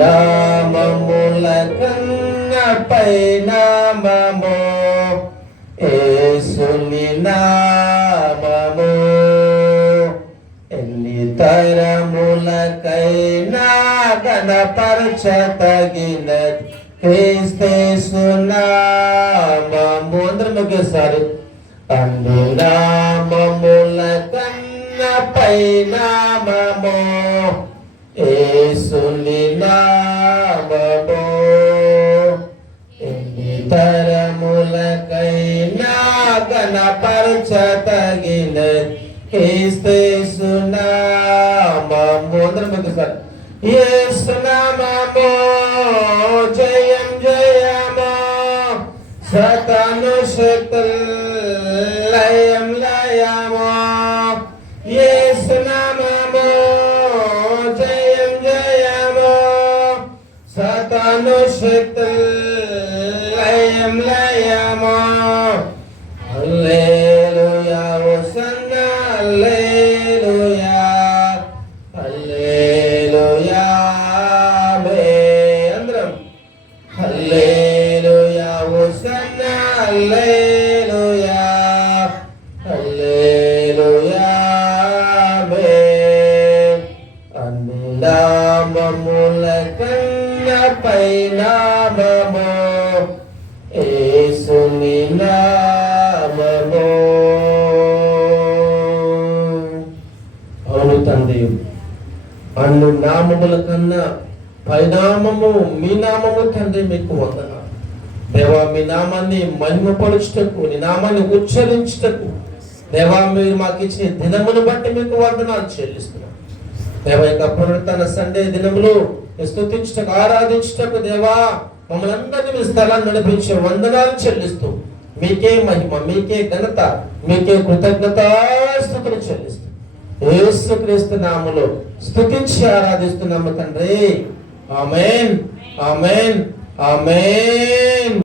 నామముల కన్నా పై నామము యేసుని నామము. ఎన్ని తరములకైనా గణపరచతగినది క్రీస్తు నామము. అందరం ఒకేసారి. అన్ని నామముల కన్నా పై నామము యేసుని నామము. ఎన్ని తరములకైనా గణపరచతగినది క్రీస్తు నామము. అందరం ఒకసారి. యేసు నామము జయం జయము, సాతాను శక్తులు లయం లయము. యేసు నామము జయం జయము, సాతాను శక్తులు లయం లయము. హల్లెలూయా హోసన్నా హల్లెలూయా హల్లెలూయా. అందరం హల్లెలూయా హోసన్నా హల్లెలూయా హల్లెలూయా. అన్ని నామముల కన్నా పై నామము యేసుని నామము. అవును తండ్రి, అన్ని నామముల కన్నా పైనామము మీ నామము తండ్రి. మీకు వందనాలు దేవా. మీ నామాన్ని మహిమపరుచుటకు, నీ నామాన్ని ఉచ్చరించుటకు దేవా మీరు మాకు ఇచ్చిన దినమును బట్టి మీకు వందనాలు చెల్లిస్తున్నాం దేవా. యొక్క పునరుత్థాన సండే దినములు స్తుతించుటకు, ఆరాధించుటకు దేవా మమ్మల్ని అందరినీ మీ స్థలాన్ని నడిపించే వందనాలు చెల్లిస్తూ మీకే మహిమ, మీకే ఘనత, మీకే కృతజ్ఞతాస్తుతులు చెల్లిస్తూ యేసుక్రీస్తు నామములో స్తుతించి ఆరాధిస్తున్నాము తండ్రి. ఆమేన్ ఆమేన్ ఆమేన్.